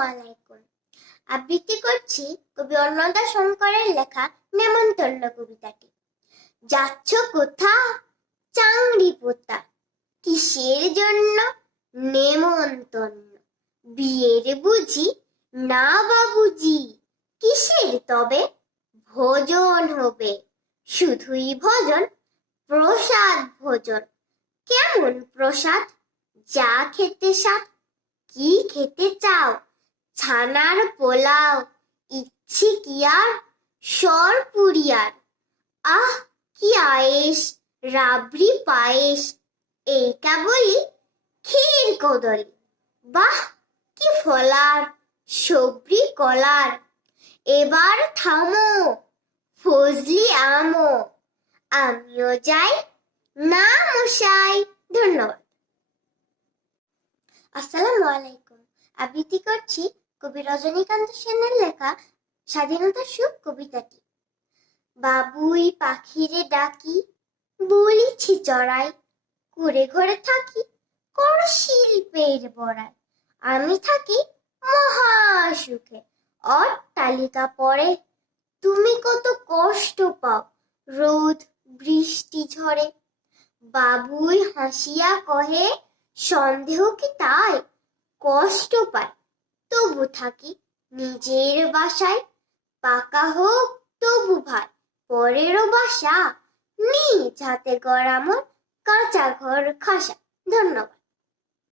আলাইকুম। আবৃত্তি করছি কবি অন্নদা শঙ্করের লেখা নেমন্তন্ন কবিতাটি। যাচ্ছ কোথা চাংড়ি পোতা, কিসের জন্য নেমন্তন্ন? বিয়ের বুঝি না বাবুজি, কিসের তবে? ভোজন হবে, শুধুই ভোজন, প্রসাদ ভোজন। কেমন প্রসাদ? যা খেতে সাথ। কি খেতে চাও? ছানার পোলাও, ইচ্ছি কি আর সরপুরিয়ার। আহ কি আয়েশ, রাবড়ি পায়েস, এই কেবলই ক্ষীর কদলি। বাহ কি ফলার, সবরি কলার। এবার থামো, ফজলি আমো, আমিও যাই না মশাই। ধন্যবাদ। আসসালামু আলাইকুম। আবৃত্তি করছি কবি রজনীকান্ত সেনের লেখা স্বাধীনতার সুখ কবিতাটি। বাবুই পাখিরে ডাকি, বলিছি চড়াই, ঘুরে ঘুরে থাকি কর শিল্পের বড়াই। আমি থাকি মহা সুখে, অট্টালিকা পরে, তুমি কত কষ্ট পাও রোদ বৃষ্টি ঝড়ে। বাবুই হাসিয়া কহে, সন্দেহ কি তাই? কষ্ট পায় তবু থাকি নিজের বাসায়। পাকা হোক তবু ভাই পরেরও বাসা, নিজ হাতে গড়া মোর কাঁচা ঘর খাসা। ধন্যবাদ।